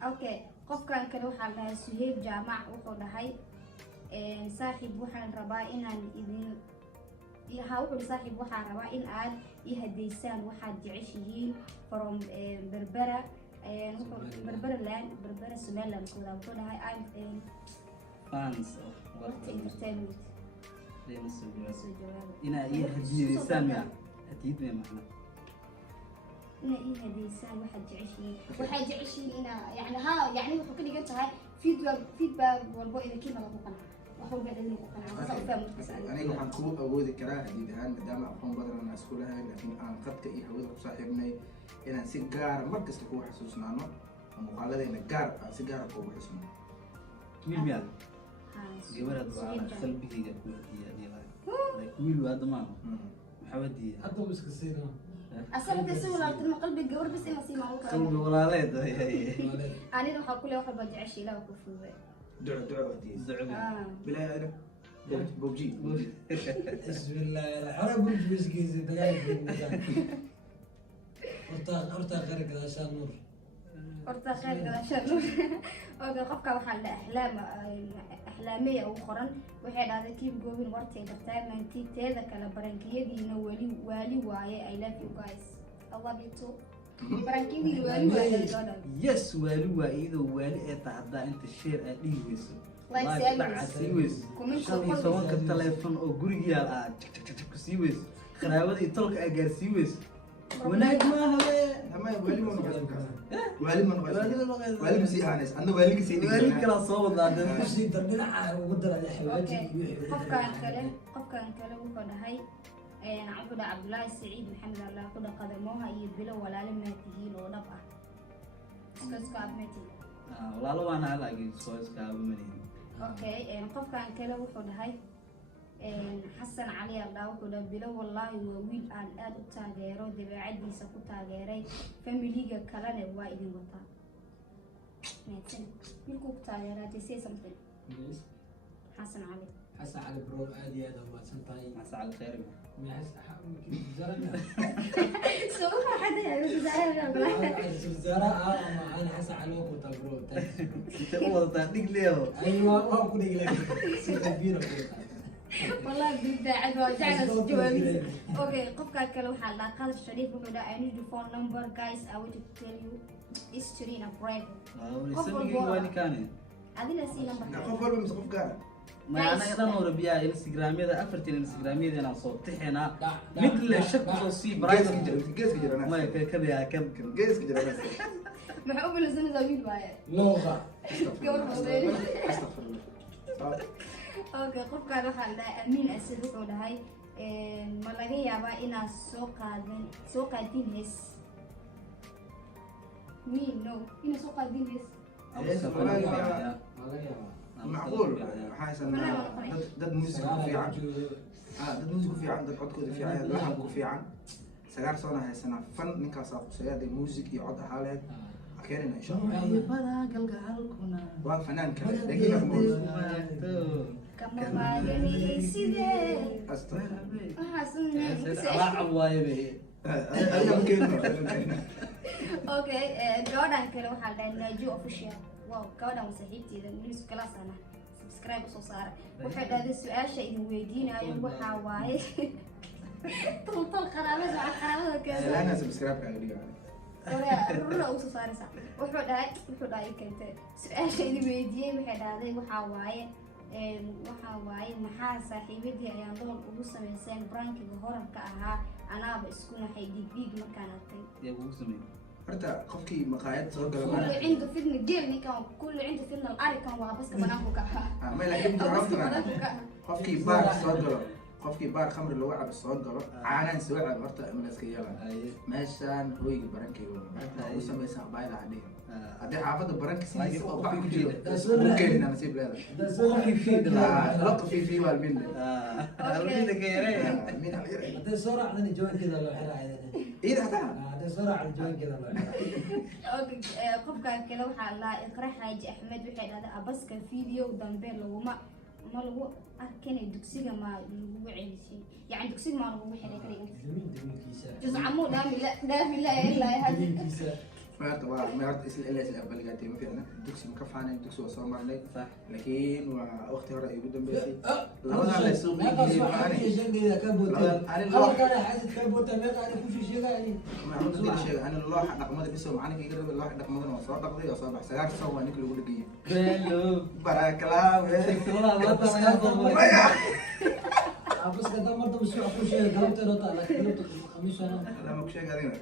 okay qofkan kale waxaa dhahay Suhayb Jaamac wuxuu dhahay saaxiib waxaan rabaa inaan idin wuxuu saaxiib waxaan rabaa in aad i hadeysaan waxaad jeceshihiin from Berbera Berbera Somaliland kooda wuxuu dhahay I'm fans of what entertainment ina i hadeysaan ma hadiyad ma macna ina i hadeysaan waxaad jeceshihiin ina yani yani wuxuu ka dhigan tahay feedback walbo idinkiina lagu qanco aniga waxaan kugu awoodi karaa hadiid ahaan maadaama aqoon badan aan isku lahayn laakiin aan qadka iyo hawada ku saaxiibnay inaan si gaara markasta kugu xasuusnaano oo muuqaaladayna gaar aan si gaara kugu xusno wiil gabarad waa qalbigayga ku hadiyaa wiil waa dhammaan maxaa wadiya hadda uu iska siina أصلاً تسوي لا تلم قلبي جور بس إما سيما قلبي ولا لا ده أنا لو حقول واحد برجع شيء لا وكفوا دعوة بلا أنا بوجي بسم الله أنا بوجي بس كذي دقايق أرتا غير كذا عشان نور أرتا غير كذا عشان نور أوكي قفك وحال أحلامية أخرى وحيد هذا كيف جوين ورتي دكتور من تي تذا كلا برانكية دي نوالي واي I love you guys I love you too برانكية دي والي yes والي إذا تعدى أنت الشير أديه ويسو like سيويس شو سوون كالتلفون أو جورجيا سيويس خرابة يطلق أجر سيويس وناك ما هما والي ما نقص والي مسيح أنس أنا والي كسيني والي كلا صوت هذا مش يقدر وقدر على حواجي قفك كلا وكذا هاي عبد الله السعيد محمد الله كذا قدموها يبلو ولا لما تهين ولا بقى سكسك أبمتي والله لو أنا هلاقي سكسك أبمتي أوكي قفك كلا وكذا هاي حسن علي الله وكذا بلو والله وويل أن أد تاجره دبعدي سكوت تاجره فمليجا كلا نوايد وطا نتن يلكوك تاجره تسي something حسن علي برو عادي هذا ما سنتاي حسن على خير ما حس زرنا سوف حدا يزعل زرا أنا حس على وقت برو أنت والله تعطيك ليه أيوة ما أقول لك كبيرة والله بدي وجعنا جوابي اوكي قفك كلو حالا قال الشريف بقول I need your phone number guys I want to tell you history in a break سمي وين كان هذه نسي نمبر قف والله مش قف قال ما أنا أيضا نوربيا إنستغرام هذا أفرتين إنستغرام هذا أنا صوتي هنا مثل شك صوصي برايس جيس كجرا ما كذا كم جيس كجرا محبوب الزن زويل بايع لغة استغفر الله اوكي قفك كلو حالا أمين أسد وكذا هاي ما لقي يابا إنا سوق الدين هس مين نو إنا سوق الدين هس معقول حاسس ان دد موسيقى في عن دد موسيقى في عن دد عدكود في عن لحن في عن سجار صونا هاي السنة فن نكاس أقصى سيادة موسيقى يعود حالات أكيرنا إن شاء الله وان فنان كمان دقيقة كم ما جميل سيدي أستغفر اوكي جودان كلو حالا ناجي اوفيشال واو جودان وصاحبتي اذا نيس كلاس انا سبسكرايب سو صار waxay dhaday su'aasha idin weydiinayo waxa waaye total qaraabada لا أنا سبسكرايب على الفيديو rula u soo saaraysa wuxuu dhahay kente su'aasha idin weydiiyay waxay dhaday waxa waaye maxaa saaxiibadii ayaan doon ugu sameyseen brankiga horarka ahaa anaaba isku naxay digdig markaan arkay يا أبو سمي horta qofkii maqaayad soo gala كل عنده فيلم جيل كان كل عنده فيلم الأري كان وابس كمان أبوك ما لكن qofkii baar soo galo qofkii baar khamri lagu cabo soo galo caanaan soo cabo horta iska yeelan meeshaan hooyga barankayga ugu samaysan bayla hadii hadii xaafada baranka sidiisa oo bac ku jiro mumkin nasiib leedahay لقط في والمين الوليد كيري مين غير هذا صورة عندنا جوان كذا لو حرا ايه ده هذا صورة عن جوان كذا لو اوكي قفك كلا waxaa la iqra xaaji axmed waxay dhahday abaska video dambe laguma ma lagu arkanay dugsiga ma lagu celisay yani dugsiga ma lagu xiray kaliya دمين كيسة جزء عمو دامي لا الا هذه ما عرفت إلا إسلام بلقاتي ما في أنا دوكسي مكفاني دوكسي وصار معنا صح لكن وأختي هرا يقول بيسي لا لا أنا لسه ما قصوا حاجة جنبي كبوت أنا أنا كان حاسس كبوت ما قاعد كل شيء يعني ما عملت كل شيء أنا الله حق ما بيسوي معنا كي يقرب الله حق ما وصار دقيقة وصار سجار سوى نيك اللي يقول لك بلو بارك الله والله ما تمام بس كذا مرة بسوي كل شيء قلت له طالع قلت خميس أنا هذا ما كشيء قاعدين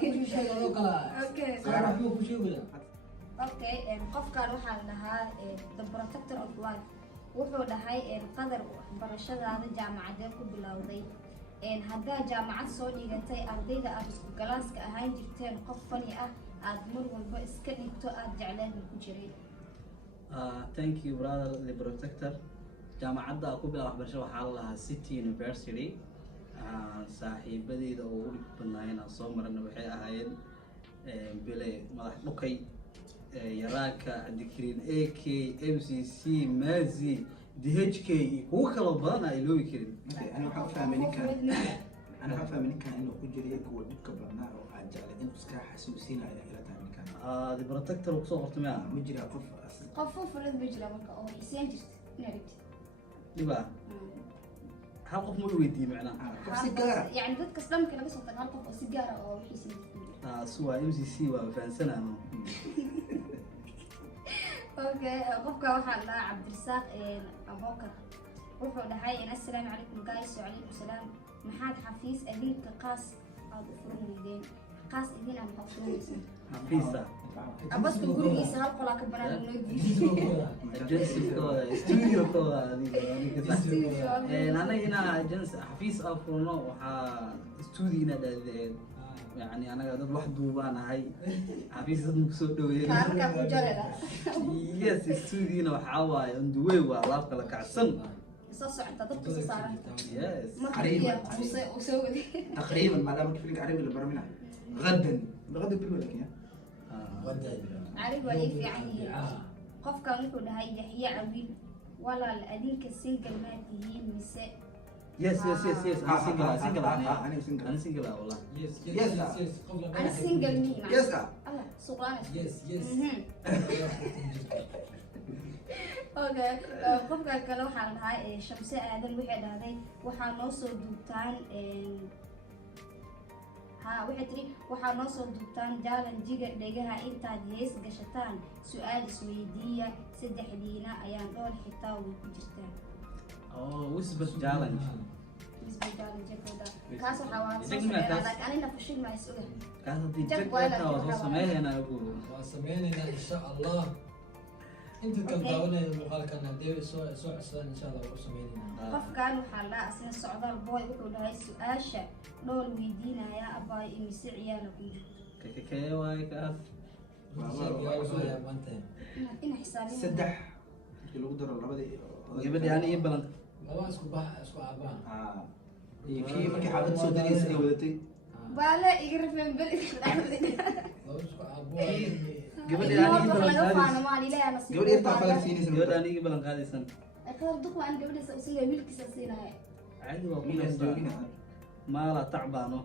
كل شيء قالوا كلا Okay. صار فيه كل شيء ولا Okay, qofkan waxaa la dhahaa the protector of life wuxuu dhahay qadar waxbarashadaada jaamacadeed ku bilowday haddaa jaamacad soo dhigatay ardayda aad isku galaaska ahaan jirteen qof fani ah aad mar walba iska dhigto aad jecleen ku jiray thank you brother the protector jaamacadda ku bilaw waxbarasho waxaa la lahaa City University saaxiibadeyda oo ugu badnaayeen soo marana waxay ahaayeen bile madax dhukay yaraaka dikrin AK MCC Mazi DHK kuwa kala badan ay loobi karin أنا حافظ من كان إنه كجري هو دك بدنا أو عجلة إنه سكا حسوسين على إلى تاني كان the protector ku soo qortay ma مجرى قف أصل qof fufulad ma jira marka oo iseen jirta inaad diba hal qof ma weydiin macnaha قف سيجارة يعني dadka islamka laga soo tago hal qof oo sigaara oo wixiisa ku jira suwa MCC waa fahansanaa Okay, qofka waxaa la dhahaa Cabdirasaaq Abubakar wuxuu dhahay assalaamu calaykum guys wa calaykum salaam maxaad xafiis adinka qaas aad u furan weydeen qaas idin aan qabsanaysan xafiisa abaska gurigiisa hal qolaa ka banaan noo diiday agency kooda studio kooda adiga anaga inaa agency xafiis aan furno waxaa studio ina dhaadeen يعني أنا قاعد واحد دوبان هاي عفيس مكسور دوين كاركا مجرد يس استوديو وحاوى اندوي وعلاقة لك عسن صوص عند ضبط صار يس ما قريب وسوي تقريبا ما دام تفرق عربي اللي برمنا غدا بغدا بلو لك يا عارف وليف يعني قف كان يقول هاي يحيى عويل ولا الأديك السنجل ما تهين مساء يس أنا سنجل أنا سنجل أنا سنجل والله يس أنا سنجل مين يس الله سقران يس okay qofka kale waxaa la dhahaa Shamsi Aadan waxay dhahday waxaa noo soo duubtaan waxay tiri waxaa noo soo duubtaan challenge-ga dhegaha intaad hees gashataan su'aal isweydiiya saddexdiina ayaan dhool xitaa way ku jirtaa whisper challenge whisper challenge kaas waxaa waa soo sameeyaa anina fashil ma isuga kaas hadii jagta waa sameeyana ugu وسمعنا إن شاء الله أنت تلقاونا المقال كان دير سوء إن شاء الله وسمعنا qofkan waxaa la asna socdaal boy wuxuu dhahay su'aasha dhool weydiinaya abay imise ciyaal ku jirto كي واي كاس ina xisaabin سدح اللي قدر اللبدي gabadhi aan ii balan لما اسكو عبان كي markii xaalad soo dagaysa ay wadatay baale iga rafan bal لو اسكو عبان gabadhi aan ii balan qaadaysan gabadh yartaa qadar siinaysa gabadhi aan ii balan qaadaysan qadar duq aan gabadhiisa u sinay wiilkiisa siinaya caadi waa wiilas ku joogina maala tacbaano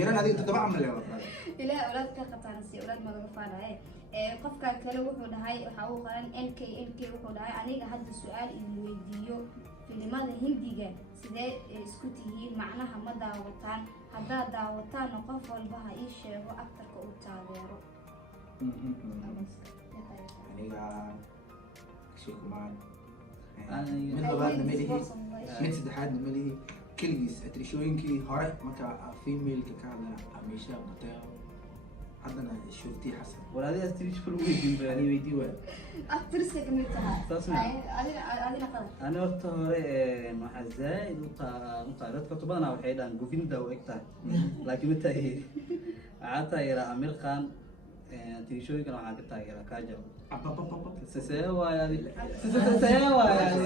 yaran adiga toddoba camal leh waa ilaa awlaad ka qataansi awlaad magaga faanaye qofka kale wuxuu dhahay waxa uu qaran NK wuxuu dhahay aniga hadda su'aal idin weydiiyo filimada hindiga sidee isku tihiin macnaha ma daawataan haddaad daawataan qof walba ha ii sheego aktarka uu taageero aniga shikumaan Aniga- mid labaadna ma lihi mid saddexaadna ma lihi keligiis atrishooyinkii hore marka female-ka ka hadlana amisha bateo haddana shurtii xasan war adiga street ful weydin baa ani weydii waay aktarska kamid tahay Saas ma- adina qadar ani horta hore waxaa zaaid u tahay dadka horta badanaa waxay dhahaan govinda u eg tahay laakiin ma taageeri waxaa taageeraa amir khan tirishooyinkana waxaan ka taageeraa kajal sesee waaye adi sesee waaye adi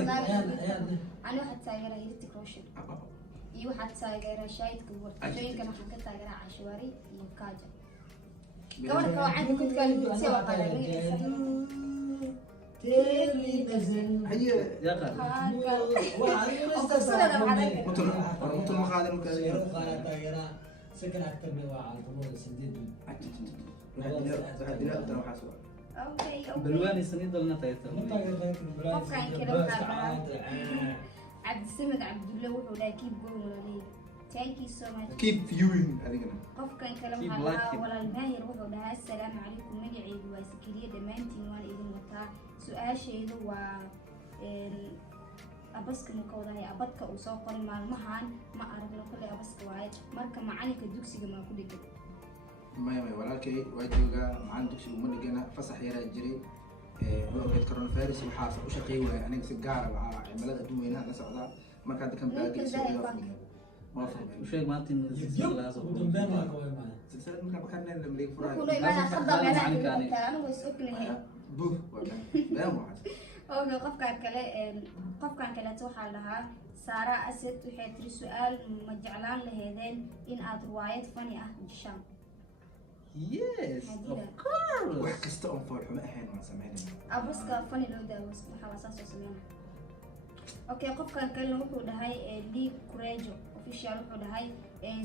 ani waxaad taageeraa Hrithik Roshan iyo waxaad taageeraa Shahid Kapoor tirishooyinkana waxaan ka taageeraa Ashwari iyo Kajal gabadha kale waxaan ku kala duusay waa qalan haye yaqa mutul ma qaadan markaa second actor ne waa alfamada sandeed waxaa dilaa dan waxaa soo Okay, balwaani sanido lana tayta qofkan kale waxaa dhahaa Cabdisamed Cabdulle wuxuu dhahay keep going walaalihi. Thank you so much. keep viewing adigana qofkan kale Keep waxaa dhahaa liking. walaal Maahir wuxuu dhahaa assalaamu calaykum magacaygu waa Sakariya dhammaantiin waan idin wataa su-aashaydu waa abaska ma ka wadahay abadka uu soo qoray maalmahan ma aragno kale abaska waaye marka macalinka dugsiga maa ku dhigan maya walaalkay waa joogaa macalin dugsiga uma dhigana fasax yaraa jiray ogeed coronavirus waxaas u shaqeey waaya aniga si gaara waxaa cimilada adduun weynaha la socdaa marka hadda kan baagayso waa furmeen u sheeg maanta in silsilaas ugu dambeyn waa ka imaanay silsilad markaan ku xirneen la maleeg wuxuu furaayo imaanaa khadda meelaha anigu is ognahay buuf waa been waxaas oge qofkan kaleeto waxaa dhahaa Saara Asad waxay tiri su-aal ma jeclaan laheedeen in aad riwaayad fani ah dishaan yes of wax course kasta oon foolxumo ahayn waan sameynayna abaska fani loo daawo waxaa la saasoo sameynaa okay qofkan kalena wuxuu dhahay Lee Kurejo official wuxuu dhahay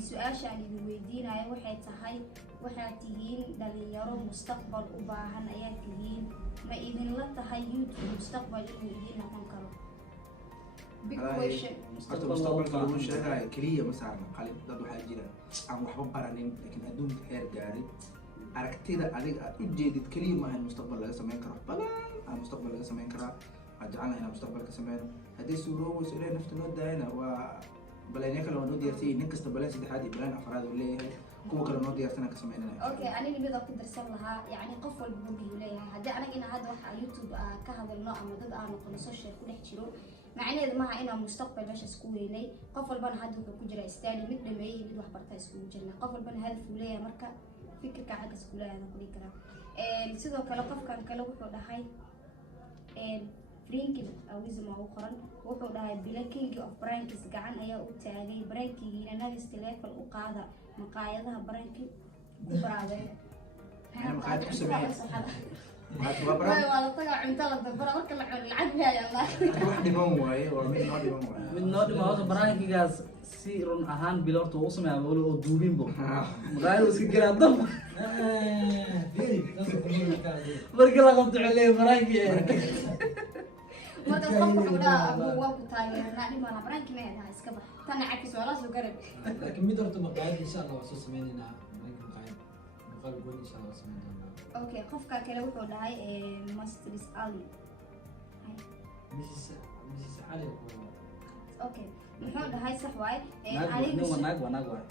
su-aashaan idin weydiinayo waxay tahay waxaad tihiin dhalinyaro mustaqbal u baahan ayaad tihiin ma idinla tahay YouTube mustaqbal inuu idin noqon karo big question horta mustaqbalka lagu sheegayo keliya ma saarna qalin dad waxaa jira aan waxba baranin laakiin adduunka heer gaaray aragtida adiga aad u jeedid keliya maaha in mustaqbal laga samayn karo badan aan mustaqbal laga samayn karaa waxaan jecelnahay inaan mustaqbal ka sameyno haddii suurooweyso ilaahay nafta noo daayana waa baleenyo kale waa noo diyaarsanyay nin kasta baleen saddexaad iyo baleen afraad uu leeyahay kuwa kale noo diyaarsanaan ka sameynana okay aniga mid aan ku darsan lahaa yani qof walba wuxuu leeyahay haddii anagina hadda waxa YouTube ka hadalno ama dad aan noqono social ku dhex jiro macnaheedu maaha inaan mustaqbal meesha isku weynay qof walbana hadda wuxuu ku jira study mid dhameeyay mid wax barta iskugu jirna qof walbana hadaf uu leeyahay marka fikirka xagga isku leeyahay ku dhigi karaa sidoo kale qofkan kale wuxuu dhahay Franklin Awizma oo qoran wuxuu dhahay bila king of branches gacan ayaa u taagay brankigiina next level u qaada maqaayadaha branki ku baraadeen maqaayad ku sameeyay waa la tagaa cunto la dabara marka la cuno lacag bixiya Allah wax dhiman waaye waa mid noo dhiman waaye mid noo dhimaado barankigaas si run ahaan bilorto uu sameeyaa wali oo duubinbo magaalo iska galaa dab markii la qabto xilliga baranki marka qofku wuxuu dhahaa waa ku taageernaa dhimana baranki ma yahay iska bax tan cagis wala soo garab laakiin mid horta maqaayad insha Allah waa soo sameynaynaa maqaayad goon insha Allah sameynaa okay qofka kale wuxuu dhahay Masters Ali Mrs. Ali okay muxuu dhahay sax waay aniga wanaag waay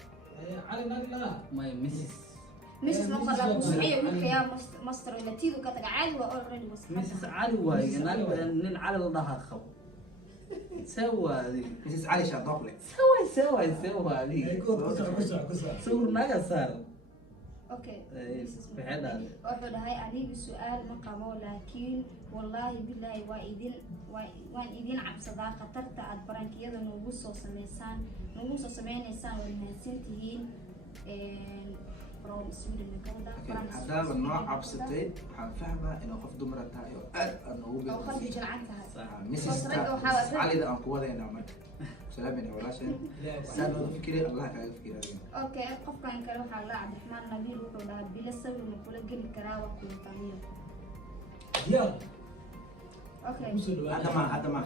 Ali nagla my Mrs. Mrs. Maqala Musaciyo markaa master latiidu ka taga caadi waa already was Mrs. Ali waay naag nin cali la dhaha qabo سوادي Mrs. علي شاطبلي سوادي سور ناقة صار اوكي في حدا wuxuu dhahay anigu su'aal ma qabo laakiin wallahi billahi waan idin cabsadaa khatarta aad barankiyada noogu soo sameynaysaan waa mahadsantihiin from Sweden Canada هذا النوع عبستي حنفهمها إنه قف دمرتها أنه هو oo qalbi jilcan tahay مسز علي ده أنقوى ده نعمل سلام بيني ولا شيء سأل فكري الله كان فكري okay qofkan kale waxa la Cabdiraxmaan Nabiil wuxuu dhahay bila sawir ma kula geli karaa waa ku tamiyo يلا okay هذا ما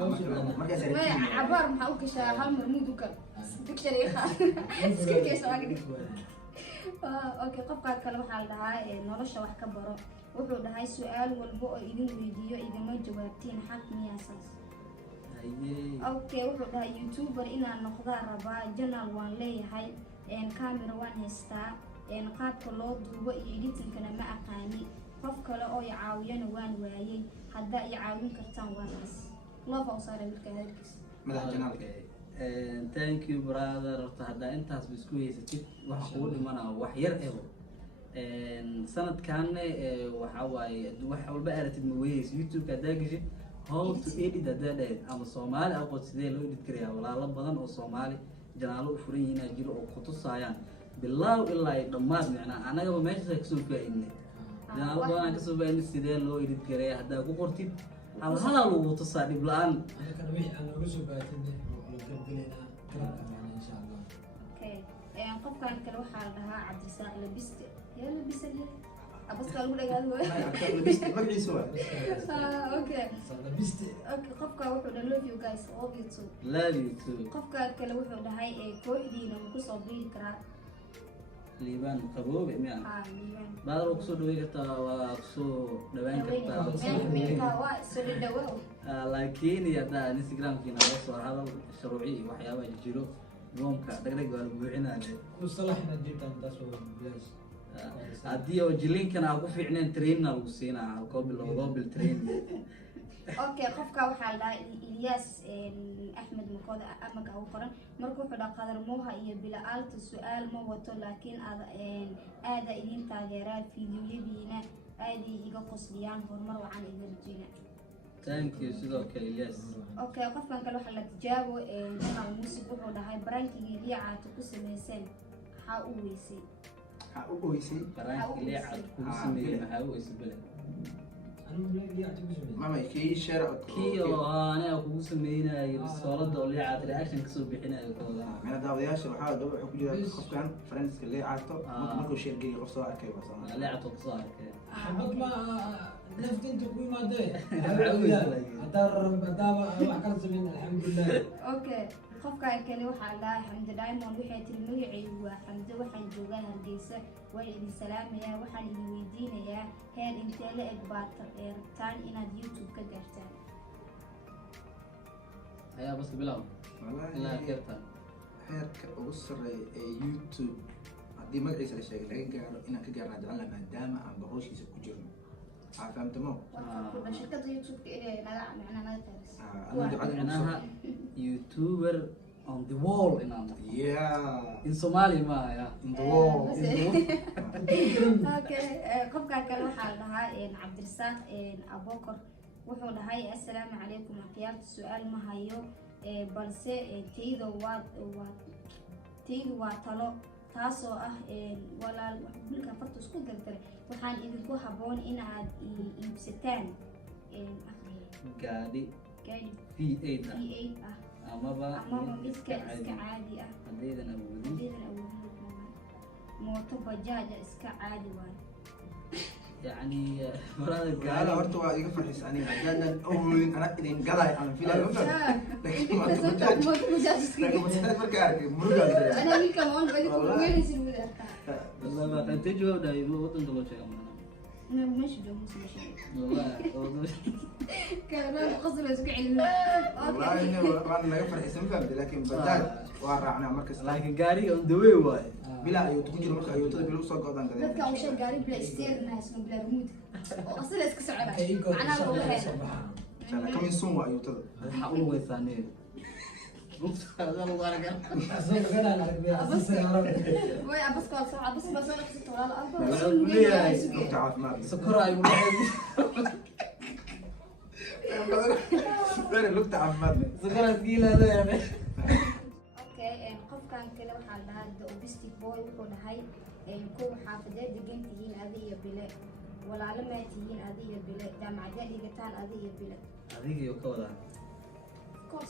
مركز way cabar maxaa u gashaa hal marmuud u kal dictionary iska keeso agdi okay qofka kale waxa la dhahaa nolosha wax ka baro wuxuu dhahay su'aal walba oo idin weydiiyo idima jawaabtiin xaq miyaasaas okay wuxuu dhahay youtuber inaan noqdaa rabaa channel waan leeyahay camera waan haystaa qaabka loo duubo iyo editingkana ma aqaani qof kale oo i caawiyana waan waayay hadda i caawin kartaan waan has love oo saaray wiilka heerkiis ماذا جنال thank you brother hadda intaas bisku haysatid waxa kugu dhimana wax yar eego sanadkan waxa waaye wax walba aratid ma weeyis youtube ka daagishid how to edit that ama Soomaali aqoon sidee loo edit kariyaa walaalo badan oo Soomaali janaalo u furan yihiin jiro oo ku tusayaan bilaaw ilaa dhamaad macna anaga meesha ka soo faa'iidnay janaalo badan ka soo faa'iidnay sidee loo edit kariyaa hadda ku qortid hal lagu tusaa dib la'aan أنا كان وحي أنا رسول باتني وقبلنا كلام إن شاء الله. okay qofkan kale waxaa la dhahaa Cabdisaaq Labiste yaa labisa leh abaska lagu dhagaado magaciisa waa okay Labiste okay qofka wuxuu dhahay love you guys love you too love you too qofka kale wuxuu dhahay kooxdiina ma ku soo biiri karaa liibaan qaboobe miya liibaan baadar waa kusoo dhaweyn kartaa waa kusoo dhawaan kartaa waa soo dhawow laakiin haddaa instagramkiina laga soo hadal shuruuci iyo waxyaabaha jiro boomka dhagdhag waa la buuxinaaye mustalaxna jitan taas waa bilaas haddii oo jilinkana aan ku fiicneen trainna lagu siinaa halkoo bilowdoo bil train okay qofka waxaa la dhahaa Ilyas Ahmed Makoda amaga ugu qoran marka wuxuu dhahaa qadar mooha iyo bilaalta su'aal ma wato laakiin aada idin taageeraa fiidiyoyadiina aada iga qosliyaan horumar wacan iga rajeyna thank you sidoo kale Ilyas okay qofkan kale waxaa la tijaabo Jamal Muusik wuxuu dhahay barankigii liicaata ku sameyseen maxaa u weysay u weysay baraanki liicaad kugu sameeyey maxaa u weysay bale mama kii share kii oo aniga kugu sameynaayo soolada oo liicaad reaction kasoo bixinayo mina daawadayaasha waxaa daba wuxuu ku jira qofkan friendska liicaato markuu share geliyo qof soo arkay waa soo liicaad oo soo arkay xabad ma nafta inta ku imaadee hadaaba wax kala sameyn alxamdulilah okay qofka kale waxaa la dhahaa Xamdi Diamond waxay tiri magacaygu waa Xamdi waxaan joogaa Hargeysa way idin salaamayaa waxaan idin weydiinayaa heer intee la eg baad rabtaan inaad YouTube ka gaartaan ayaa bas bilaw ilaa heerta heerka ugu sarreeya ee YouTube haddii magaciisa la sheegay laga gaaro inaan ka gaarnaa jecelna maadaama aan bahawshiisa ku jirno fahamtamo shirkada YouTube inay naga macnaha macnaha YouTuber on the wall inaan yeah in Somali ma ya in the wall okay qofka kale waxaa la dhahaa Cabdisaaq Abokor wuxuu dhahay assalaamu calaykum aqyaarta su'aal ma hayo balse tayda waa talo taasoo ah walaal bilka farta isku dardar waxaan idinku haboon in aad iibsataan gaadhi V8 ah amaba iska caadi ah hadaydan awoodin mooto bajaaj iska caadi waayo يعني مراد قال horta waa iga farxis aniga hadaan awooyin ana idin gaday aan filayo laakiin ma marka arkay muruga ana ninka moon badi ku weynaysin mudarka والله ما انت جواب ده يبغى وطن دولة شيء انا مش دوم مش والله كان قصر اسك علم والله اني وانا laga farxisan fahmay laakiin badal waa raacnaa markas laakiin gaari on the way waay bila ayuu ku jiro marka ayuu tada bilo soo go'dan gaday dadka uu shay gaari bila steering isma bila remote oo asal iska socda macnaha uu leeyahay kamin sun waa ayuu tada waxa uu weysaanay way abas ka soo abas ma soo dhaqso walaal سكر أي very looked عفمد سكر ثقيلة هذا يعني okay qofkan kale waxaa la dhahaa the obestic boy wuxuu dhahay kuwa xaafadeed degan tihiin adiga bile walaalo ma tihiin adiga bile jaamacad dhigataan adiga bile هذيك يوكودا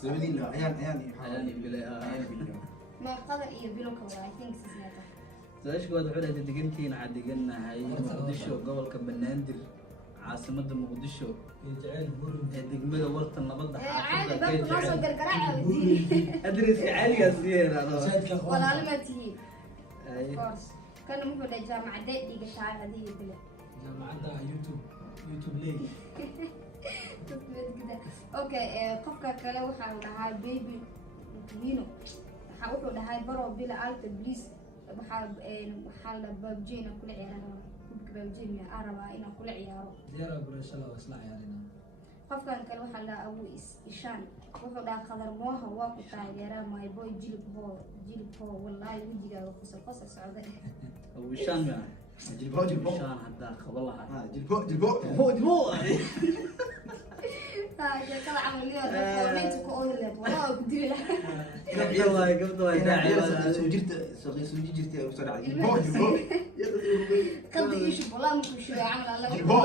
زميلي ayaan يعني بلا ما qadar iyo bilo ka waa I think sisnata سؤالك واحد حول هذا دقنتين عاد دقنا هاي مقدشو قبل كبناندر عاصمة مقدشو دقمة ورطة نبض عادي بقى ناس قرقرة أدرس عالي أصير walaalo ma tihiin course kana muxuu dhahay jaamacad dhigataan adiga bile jaamacadda YouTube leey okay qofka kale waxaa la dhahaa baby Kino waxa wuxuu dhahay baro bila alta please waxaa la babjina kula ciyaaro babjina araba ina kula ciyaaro diyaar barashada waa isla ciyaarina qofkan kale waxaa la abu ishaan wuxuu dhahay qadar mooha waa ku taageeraa my boy jilib ho wallahi wajigaaga kusoo socday أبو شان يعني jilbo شان حتى قبلها jilbo يا كلا عمليه فورنيت كودلت والله بدي له قبل داعي soo jirta oo soo dhacay jilbo قد يشوف والله مش عمل الله jilbo